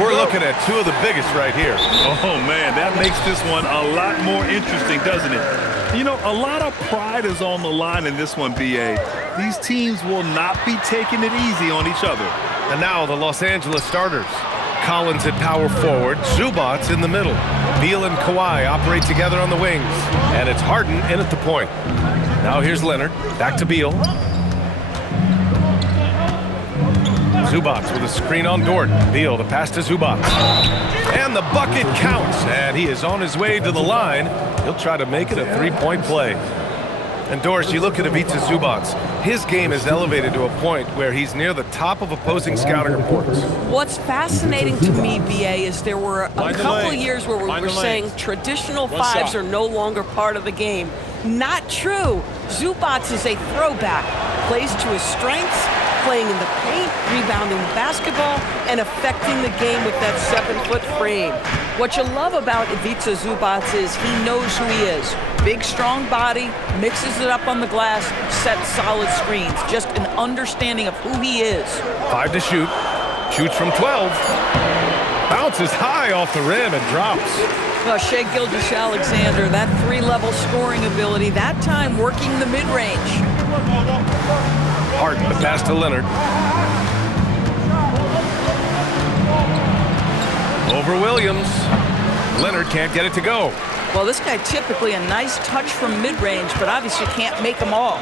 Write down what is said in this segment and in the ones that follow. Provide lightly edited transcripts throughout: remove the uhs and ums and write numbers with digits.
We're looking at two of the biggest right here. Oh, man, that makes this one a lot more interesting, doesn't it? You know, a lot of pride is on the line in this one, B.A. These teams will not be taking it easy on each other. And now the Los Angeles starters. Collins at power forward, Zubats in the middle. Beal and Kawhi operate together on the wings. And it's Harden in at the point. Now here's Leonard, back to Beal. Zubats with a screen on Dort. Beal, the pass to Zubats. And the bucket counts, and he is on his way to the line. He'll try to make it a three-point play. And Doris, you look at Ivica Zubats. His game is elevated to a point where he's near the top of opposing scouting reports. What's fascinating to me, BA, is there were a couple of years where we were saying traditional fives are no longer part of the game. Not true. Zubats is a throwback. Plays to his strengths, playing in the paint, rebounding basketball, and affecting the game with that 7-foot frame. What you love about Ivica Zubats is he knows who he is. Big, strong body, mixes it up on the glass, sets solid screens. Just an understanding of who he is. 5 to shoot. Shoots from 12. Bounces high off the rim and drops. Well, Shai Gilgeous-Alexander, that three-level scoring ability, that time working the mid-range. Harden, the pass to Leonard. Over Williams. Leonard can't get it to go. Well, this guy typically a nice touch from mid-range, but obviously can't make them all.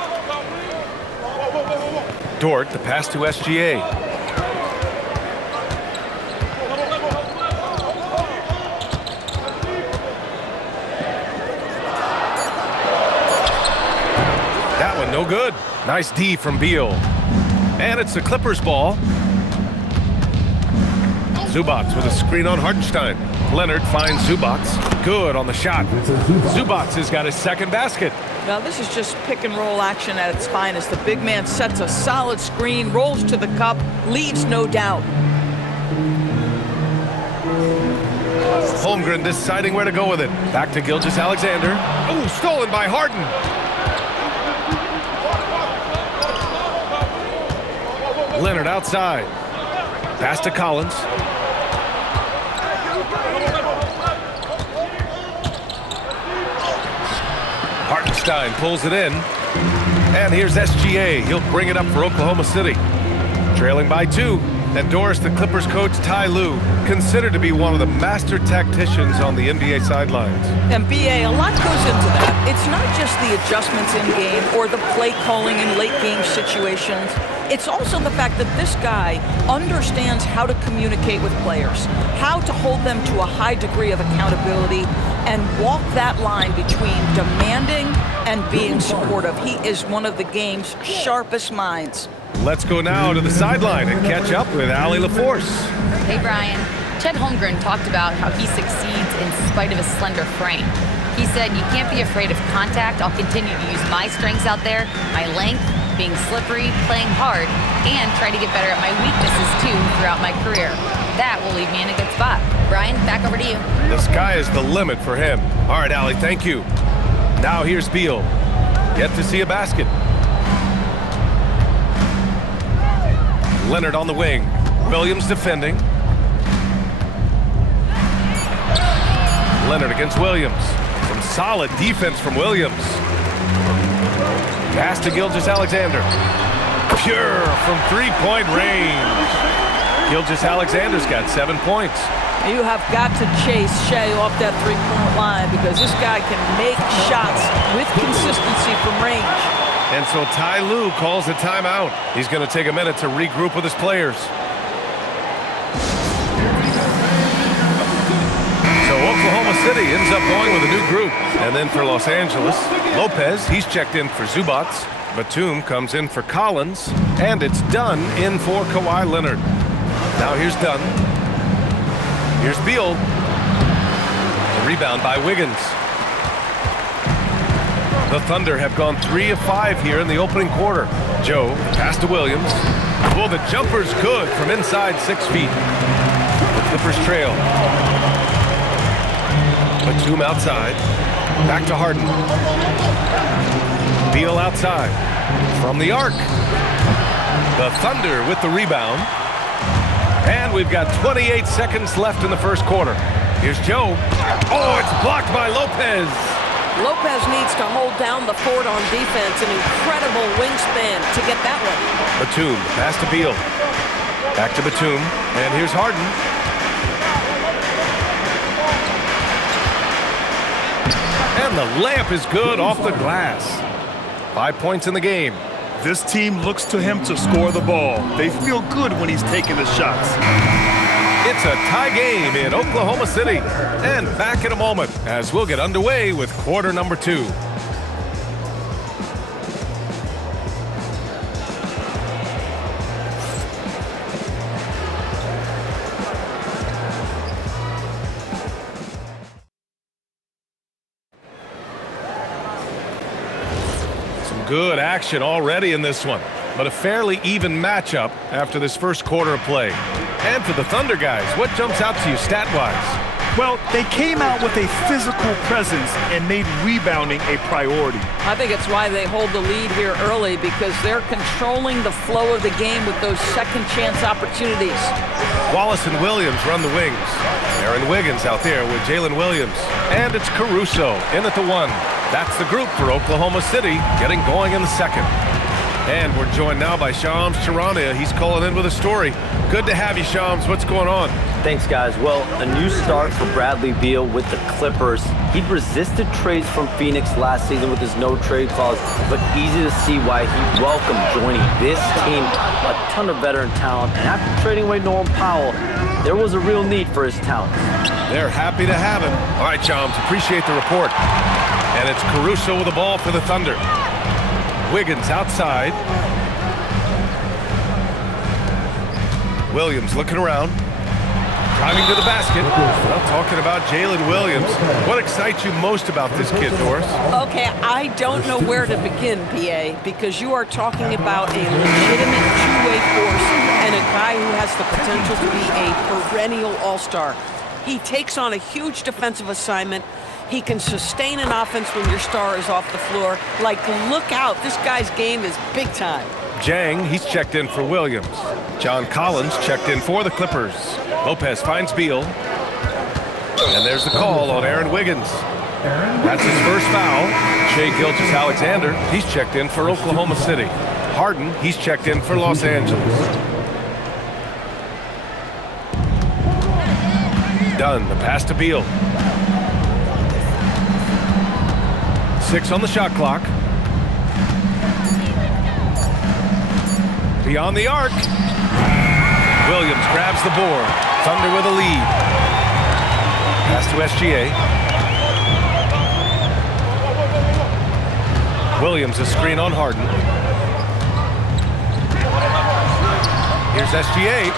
Dort, the pass to SGA. That one no good. Nice D from Beal. And it's the Clippers ball. Zubats with a screen on Hartenstein. Leonard finds Zubats. Good on the shot. Zubats has got his second basket. Now this is just pick and roll action at its finest. The big man sets a solid screen, rolls to the cup, leaves no doubt. Holmgren deciding where to go with it. Back to Gilgeous-Alexander. Oh, stolen by Harden. Leonard outside. Pass to Collins. Hartenstein pulls it in. And here's SGA. He'll bring it up for Oklahoma City. Trailing by 2. And Doris, the Clippers coach Ty Lue, considered to be one of the master tacticians on the NBA sidelines. And BA, a lot goes into that. It's not just the adjustments in game or the play calling in late game situations. It's also the fact that this guy understands how to communicate with players, how to hold them to a high degree of accountability, and walk that line between demanding and being supportive. He is one of the game's sharpest minds. Let's go now to the sideline and catch up with Allie LaForce. Hey, Brian. Chet Holmgren talked about how he succeeds in spite of his slender frame. He said, you can't be afraid of contact. I'll continue to use my strengths out there, my length, being slippery, playing hard, and try to get better at my weaknesses, too, throughout my career. That will leave me in a good spot. Brian, back over to you. The sky is the limit for him. All right, Allie, thank you. Now here's Beal. Yet to see a basket. Leonard on the wing. Williams defending. Leonard against Williams. Some solid defense from Williams. Pass to Gilgeous-Alexander. Pure from three-point range. Gilgeous-Alexander's got 7 points. You have got to chase Shai off that three-point line because this guy can make shots with consistency from range. And so Ty Lue calls a timeout. He's going to take a minute to regroup with his players. So Oklahoma City ends up going with a new group. And then for Los Angeles, Lopez, he's checked in for Zubats. Batum comes in for Collins. And it's Dunn in for Kawhi Leonard. Now here's Dunn. Here's Beal. The rebound by Wiggins. The Thunder have gone 3 of 5 here in the opening quarter. Joe, pass to Williams. Well, the jumper's good from inside 6 feet. The Clippers trail. Batum outside. Back to Harden. Beal outside. From the arc. The Thunder with the rebound. And we've got 28 seconds left in the first quarter. Here's Joe. Oh, it's blocked by Lopez. Lopez needs to hold down the fort on defense. An incredible wingspan to get that one. Batum, pass to Beal. Back to Batum, and here's Harden. And the layup is good off the glass. 5 points in the game. This team looks to him to score the ball. They feel good when he's taking the shots. It's a tie game in Oklahoma City. And back in a moment as we'll get underway with quarter number 2. Some good action already in this one, but a fairly even matchup after this first quarter of play. And for the Thunder guys, what jumps out to you stat-wise? Well, they came out with a physical presence and made rebounding a priority. I think it's why they hold the lead here early, because they're controlling the flow of the game with those second chance opportunities. Wallace and Williams run the wings. Aaron Wiggins out there with Jalen Williams. And it's Caruso in at the 1. That's the group for Oklahoma City getting going in the second. And we're joined now by Shams Charania. He's calling in with a story. Good to have you, Shams. What's going on? Thanks, guys. Well, a new start for Bradley Beal with the Clippers. He'd resisted trades from Phoenix last season with his no-trade clause, but easy to see why he welcomed joining this team. A ton of veteran talent, and after trading away Norman Powell, there was a real need for his talent. They're happy to have him. All right, Shams, appreciate the report. And it's Caruso with the ball for the Thunder. Wiggins outside. Williams looking around. Driving to the basket. Well, talking about Jalen Williams. What excites you most about this kid, Doris? Okay, I don't know where to begin, PA, because you are talking about a legitimate two-way force and a guy who has the potential to be a perennial all-star. He takes on a huge defensive assignment. He can sustain an offense when your star is off the floor. Like, look out. This guy's game is big time. Jang, he's checked in for Williams. John Collins checked in for the Clippers. Lopez finds Beal. And there's the call on Aaron Wiggins. That's his first foul. Shai Gilgeous-Alexander, he's checked in for Oklahoma City. Harden, he's checked in for Los Angeles. Dunn, the pass to Beal. 6 on the shot clock. Beyond the arc. Williams grabs the board. Thunder with a lead. Pass to SGA. Williams a screen on Harden. Here's SGA.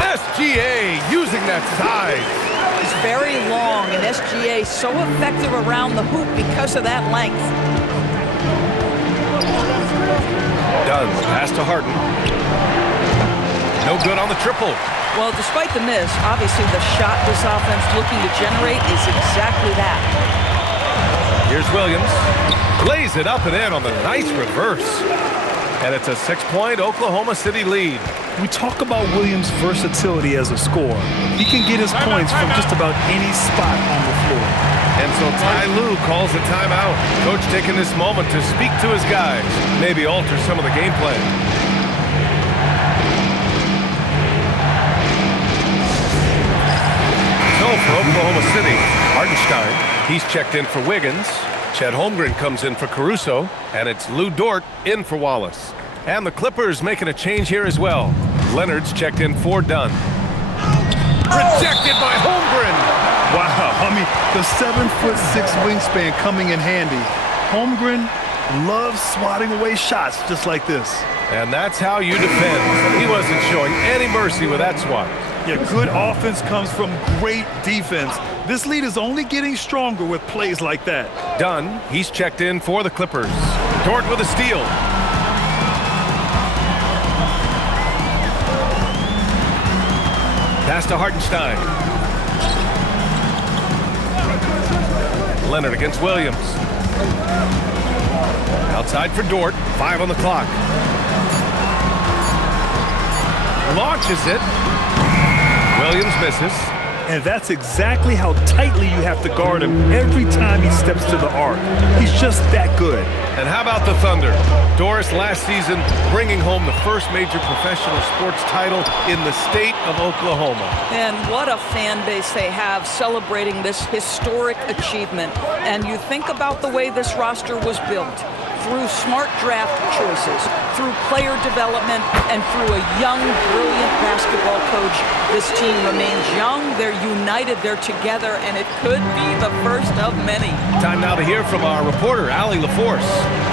SGA using that size. He's very long, and SGA so effective around the hoop because of that length. Dunn, pass to Harden. No good on the triple. Well, despite the miss, obviously the shot this offense looking to generate is exactly that. Here's Williams. Lays it up and in on the nice reverse. And it's a 6-point Oklahoma City lead. We talk about Williams' versatility as a scorer. He can get his points from just about any spot on the floor. And so Ty Lue calls a timeout. Coach taking this moment to speak to his guys, maybe alter some of the game plan. So for Oklahoma City, Hartenstein, he's checked in for Wiggins. Chet Holmgren comes in for Caruso, and it's Lou Dort in for Wallace. And the Clippers making a change here as well. Leonard's checked in for Dunn. Rejected by Holmgren. Wow, I mean, the 7'6" wingspan coming in handy. Holmgren loves swatting away shots just like this. And that's how you defend. He wasn't showing any mercy with that swat. Yeah, good offense comes from great defense. This lead is only getting stronger with plays like that. Dunn, he's checked in for the Clippers. Dort with a steal. Pass to Hartenstein. Leonard against Williams. Outside for Dort. 5 on the clock. Launches it. misses. And that's exactly how tightly you have to guard him every time he steps to the arc. He's just that good. And how about the Thunder? Doris, last season, bringing home the first major professional sports title in the state of Oklahoma. And what a fan base they have celebrating this historic achievement. And you think about the way this roster was built. Through smart draft choices, through player development, and through a young, brilliant basketball coach. This team remains young, they're united, they're together, and it could be the first of many. Time now to hear from our reporter, Allie LaForce.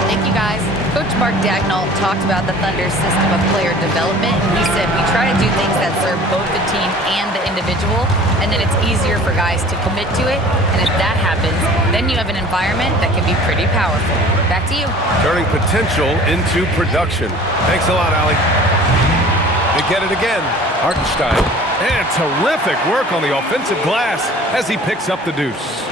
Thank you, guys. Coach Mark Dagnall talked about the Thunder's system of player development. He said, we try to do things that serve both the team and the individual, and then it's easier for guys to commit to it. And if that happens, then you have an environment that can be pretty powerful. Back to you. Turning potential into production. Thanks a lot, Allie. They get it again. Hartenstein. And terrific work on the offensive glass as he picks up the deuce.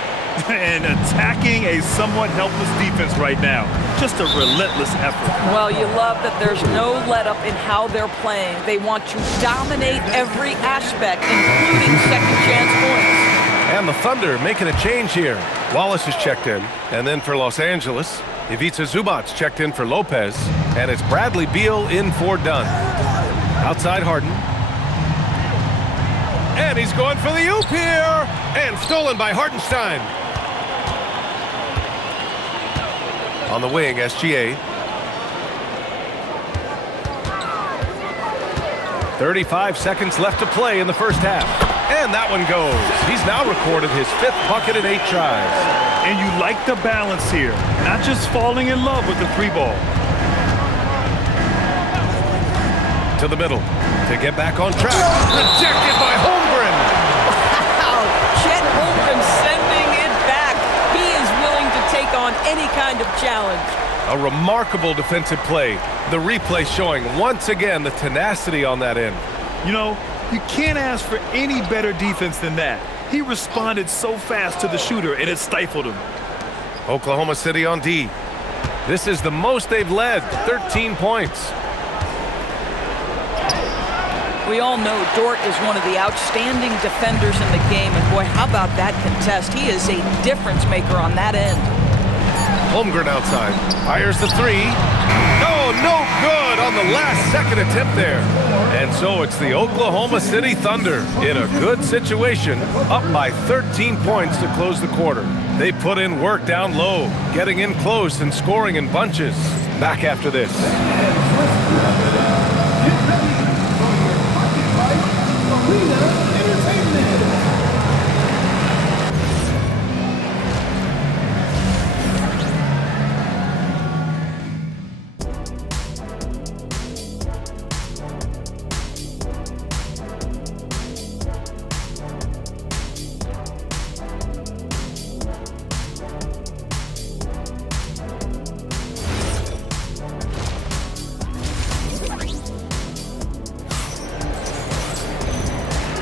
And attacking a somewhat helpless defense right now. Just a relentless effort. Well, you love that there's no let-up in how they're playing. They want to dominate every aspect, including second-chance points. And the Thunder making a change here. Wallace is checked in. And then for Los Angeles, Ivica Zubac's checked in for Lopez. And it's Bradley Beal in for Dunn. Outside Harden. And he's going for the oop here. And stolen by Hartenstein. On the wing, SGA. 35 seconds left to play in the first half. And that one goes. He's now recorded his 5th bucket in 8 tries. And you like the balance here. Not just falling in love with the 3 ball. To the middle. To get back on track. Rejected by Holmgren. Wow. Chet Holmgren sending it back. He is willing to take on any kind of challenge. A remarkable defensive play. The replay showing once again the tenacity on that end. You know, you can't ask for any better defense than that. He responded so fast to the shooter, and it stifled him. Oklahoma City on D. This is the most they've led, 13 points. We all know Dort is one of the outstanding defenders in the game, and boy, how about that contest? He is a difference maker on that end. Holmgren outside, fires the 3. No good on the last second attempt there. And so it's the Oklahoma City Thunder in a good situation, up by 13 points to close the quarter. They put in work down low, getting in close and scoring in bunches. Back after this.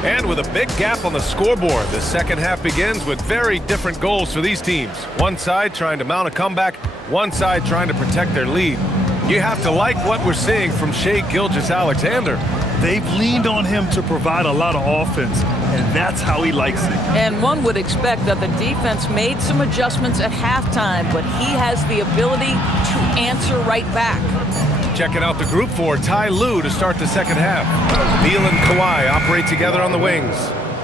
And with a big gap on the scoreboard, the second half begins with very different goals for these teams. One side trying to mount a comeback, one side trying to protect their lead. You have to like what we're seeing from Shai Gilgeous-Alexander. They've leaned on him to provide a lot of offense, and that's how he likes it. And one would expect that the defense made some adjustments at halftime, but he has the ability to answer right back. Checking out the group for Ty Lue to start the second half. Beal and Kawhi operate together on the wings.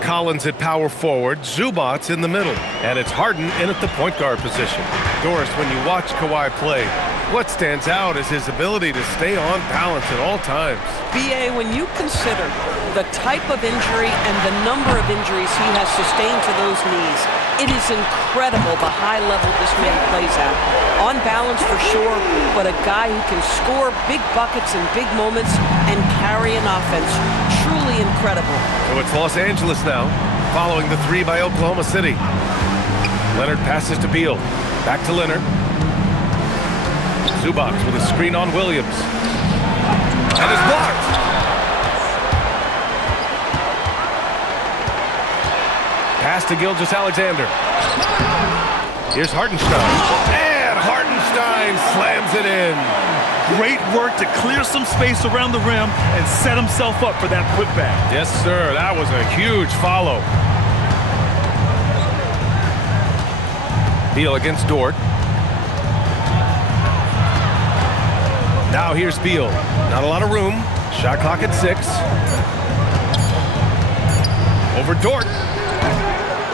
Collins at power forward, Zubac's in the middle, and it's Harden in at the point guard position. Doris, when you watch Kawhi play, what stands out is his ability to stay on balance at all times. B.A., when you consider the type of injury and the number of injuries he has sustained to those knees, it is incredible the high level this man plays at. On balance for sure, but a guy who can score big buckets in big moments and carry an offense. Truly incredible. So it's Los Angeles now, following the 3 by Oklahoma City. Leonard passes to Beal. Back to Leonard. Zubac with a screen on Williams. And it's blocked. Pass to Gilgeous-Alexander. Here's Hartenstein. And Hartenstein slams it in. Great work to clear some space around the rim and set himself up for that putback. Yes, sir. That was a huge follow. Beal against Dort. Now here's Beal. Not a lot of room. Shot clock at 6. Over Dort.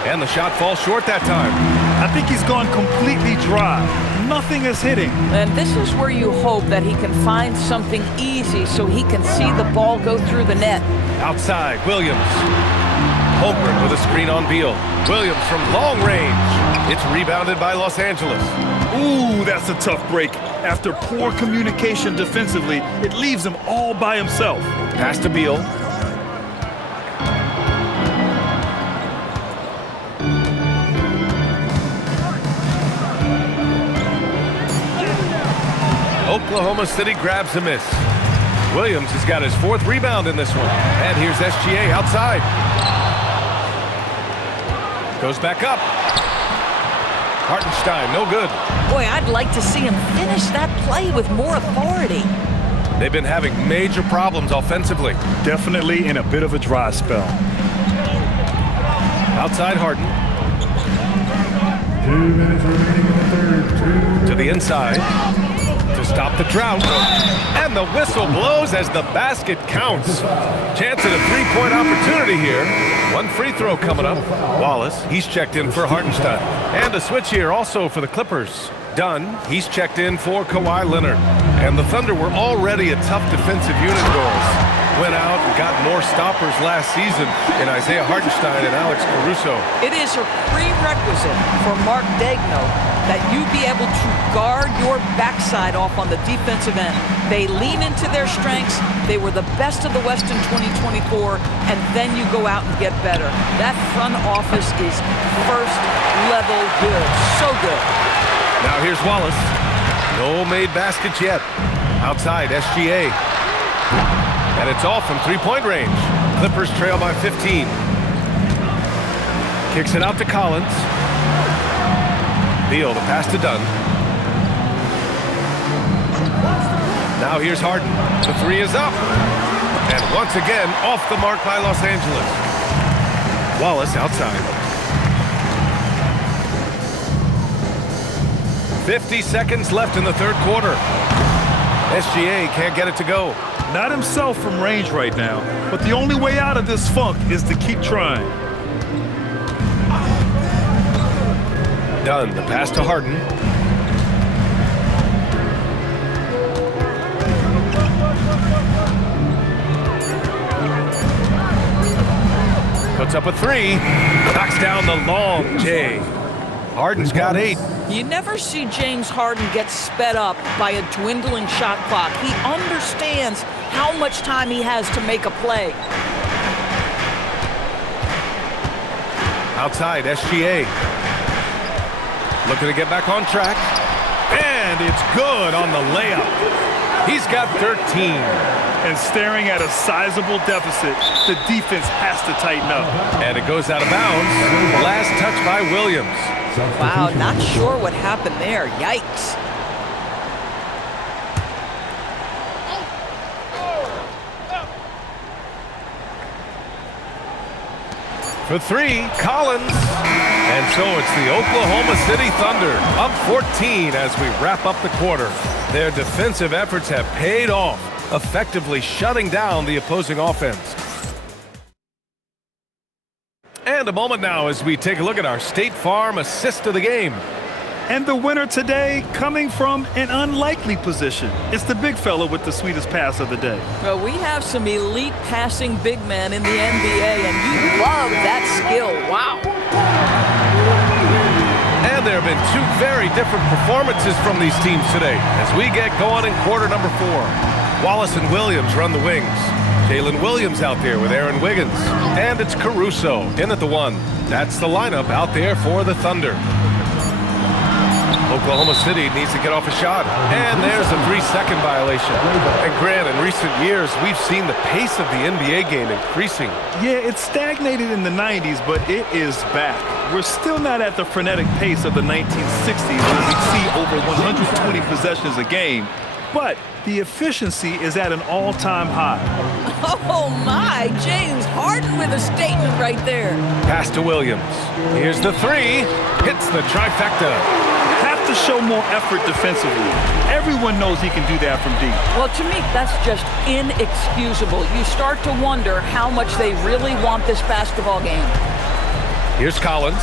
And the shot falls short that time. I think he's gone completely dry. Nothing is hitting. And this is where you hope that he can find something easy so he can see the ball go through the net. Outside, Williams. Holmgren with a screen on Beal. Williams from long range. It's rebounded by Los Angeles. Ooh, that's a tough break. After poor communication defensively, it leaves him all by himself. Pass to Beal. Oklahoma City grabs a miss. Williams has got his 4th rebound in this one. And here's SGA outside. Goes back up. Hartenstein, no good. Boy, I'd like to see him finish that play with more authority. They've been having major problems offensively. Definitely in a bit of a dry spell. Outside Harden. 2 minutes remaining in the third. To the inside. To stop the drought. And the whistle blows as the basket counts. Chance at a 3-point opportunity here. 1 free throw coming up. Wallace, he's checked in for Hartenstein. And a switch here also for the Clippers. Dunn, he's checked in for Kawhi Leonard. And the Thunder were already a tough defensive unit, Doris. Went out and got more stoppers last season in Isaiah Hartenstein and Alex Caruso. It is a prerequisite for Mark Daigneault that you be able to guard your backside off on the defensive end. They lean into their strengths. They were the best of the West in 2024, and then you go out and get better. That front office is first level good. So good. Now here's Wallace. No made baskets yet. Outside, SGA. And it's off from 3-point range. Clippers trail by 15. Kicks it out to Collins. Beal, the pass to Dunn. Now here's Harden. The 3 is up. And once again, off the mark by Los Angeles. Wallace outside. 50 seconds left in the 3rd quarter. SGA can't get it to go. Not himself from range right now, but the only way out of this funk is to keep trying. Dunn, the pass to Harden. Puts up a 3. Knocks down the long J. Harden's got 8. You never see James Harden get sped up by a dwindling shot clock. He understands how much time he has to make a play. Outside, SGA. Looking to get back on track. And it's good on the layup. He's got 13. And staring at a sizable deficit, the defense has to tighten up. And it goes out of bounds. Last touch by Williams. Wow, not sure what happened there. Yikes. For 3, Collins. And so it's the Oklahoma City Thunder up 14 as we wrap up the quarter. Their defensive efforts have paid off, effectively shutting down the opposing offense. And a moment now as we take a look at our State Farm assist of the game. And the winner today coming from an unlikely position. It's the big fella with the sweetest pass of the day. Well, we have some elite passing big men in the NBA, and you love that skill. Wow. And there have been 2 very different performances from these teams today as we get going in quarter number 4. Wallace and Williams run the wings. Jalen Williams out there with Aaron Wiggins. And it's Caruso in at the 1. That's the lineup out there for the Thunder. Oklahoma City needs to get off a shot. And there's a 3-second violation. And Grant, in recent years, we've seen the pace of the NBA game increasing. Yeah, it stagnated in the 90s, but it is back. We're still not at the frenetic pace of the 1960s when we'd see over 120 possessions a game. but the efficiency is at an all-time high. Oh my, James Harden with a statement right there. Pass to Williams. Here's the three. Hits the trifecta. Have to show more effort defensively. Everyone knows he can do that from deep. Well, to me, that's just inexcusable. You start to wonder how much they really want this basketball game. Here's Collins.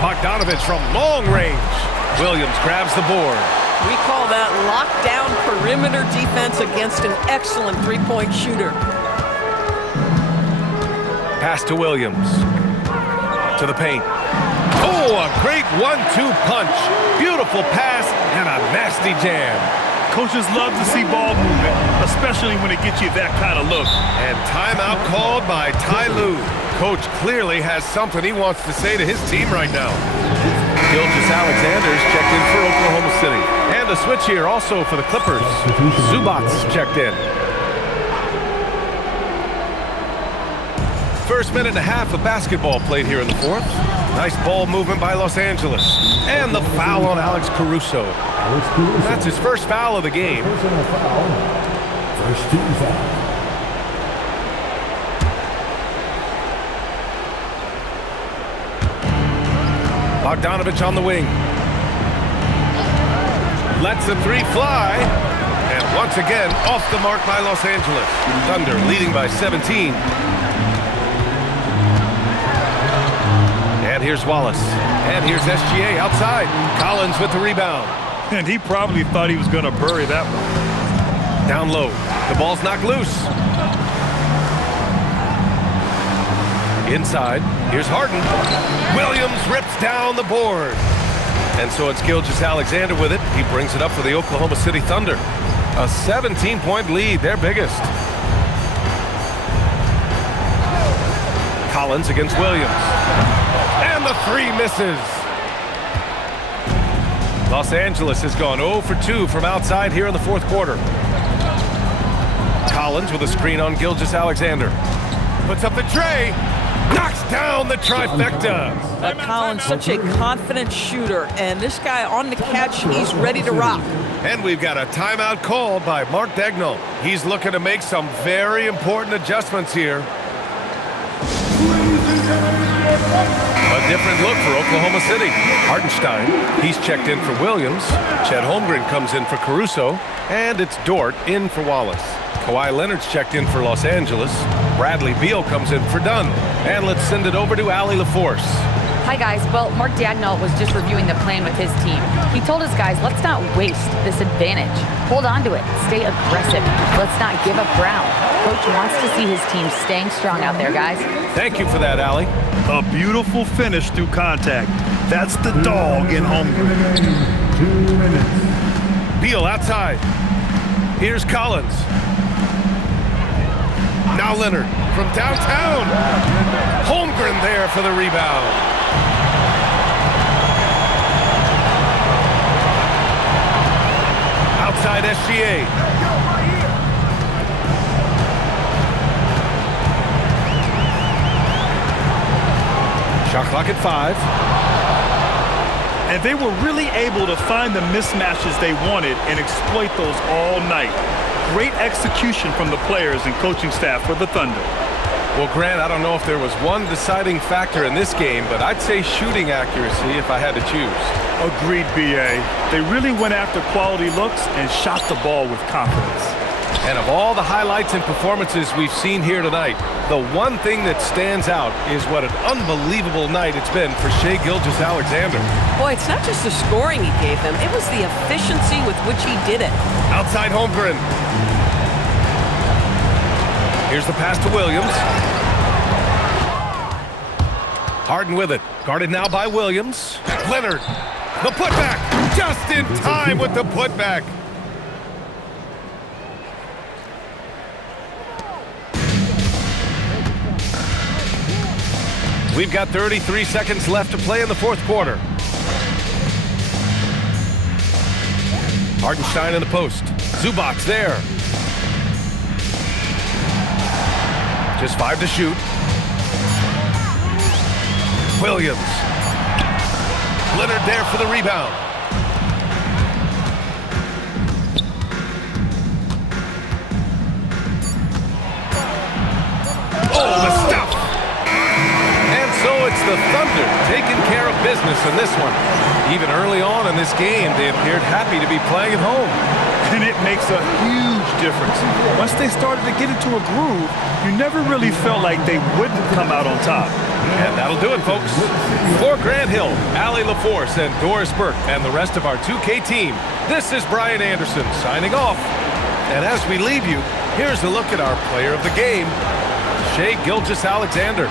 Bogdanovich from long range. Williams grabs the board. We call that lockdown perimeter defense against an excellent three-point shooter. Pass to Williams. To the paint. Oh, a great 1-2 punch. Beautiful pass and a nasty jam. Coaches love to see ball movement, especially when it gets you that kind of look. And timeout called by Ty Lue. Coach clearly has something he wants to say to his team right now. Gilgeous-Alexander's checked in for Oklahoma City. And a switch here also for the Clippers. Zubac's checked in. First minute and a half of basketball played here in the fourth. Nice ball movement by Los Angeles. And the foul on Alex Caruso. That's his first foul of the game. Personal foul. First team foul. Bogdanovich on the wing. Lets the three fly. And once again, off the mark by Los Angeles. Thunder leading by 17. And here's Wallace. And here's SGA outside. Collins with the rebound. And he probably thought he was going to bury that one. Down low. The ball's knocked loose. Inside. Here's Harden. Williams rips down the board. And so it's Gilgeous-Alexander with it. He brings it up for the Oklahoma City Thunder. A 17-point lead, their biggest. Collins against Williams. And the three misses. Los Angeles has gone 0 for 2 from outside here in the fourth quarter. Collins with a screen on Gilgeous-Alexander. Puts up the tray. Knocks down the trifecta. Collins, such a confident shooter, and this guy on the catch, he's ready to rock. And we've got a timeout called by Mark Daigneault. He's looking to make some very important adjustments here. A different look for Oklahoma City. Hartenstein, he's checked in for Williams. Chet Holmgren comes in for Caruso. And it's Dort in for Wallace. Kawhi Leonard's checked in for Los Angeles. Bradley Beal comes in for Dunn. And let's send it over to Allie LaForce. Hi, guys. Well, Mark Daigneault was just reviewing the plan with his team. He told his guys, let's not waste this advantage. Hold on to it. Stay aggressive. Let's not give up ground. Coach wants to see his team staying strong out there, guys. Thank you for that, Allie. A beautiful finish through contact. That's the dog in Holmgren. 2 minutes. Beal outside. Here's Collins. Now Leonard from downtown. Holmgren there for the rebound. Outside SGA. Shot clock at 5. And they were really able to find the mismatches they wanted and exploit those all night. Great execution from the players and coaching staff for the Thunder. Well, Grant, I don't know if there was one deciding factor in this game, but I'd say shooting accuracy if I had to choose. Agreed, B.A. They really went after quality looks and shot the ball with confidence. And of all the highlights and performances we've seen here tonight, the one thing that stands out is what an unbelievable night it's been for Shai Gilgeous-Alexander. Boy, it's not just the scoring he gave them, it was the efficiency with which he did it. Outside Holmgren. Here's the pass to Williams. Harden with it. Guarded now by Williams. Leonard. The putback. Just in time with the putback. We've got 33 seconds left to play in the fourth quarter. Hartenstein in the post. Zubac's there. Just 5 to shoot. Williams. Leonard there for the rebound. Oh, the stuff! And so it's the Thunder taking care of business in this one. Even early on in this game, they appeared happy to be playing at home. And it makes a huge difference. Once they started to get into a groove, you never really felt like they wouldn't come out on top. And that'll do it, folks. For Grant Hill, Allie LaForce, and Doris Burke, and the rest of our 2K team, this is Brian Anderson signing off. And as we leave you, here's a look at our player of the game, Shai Gilgeous-Alexander.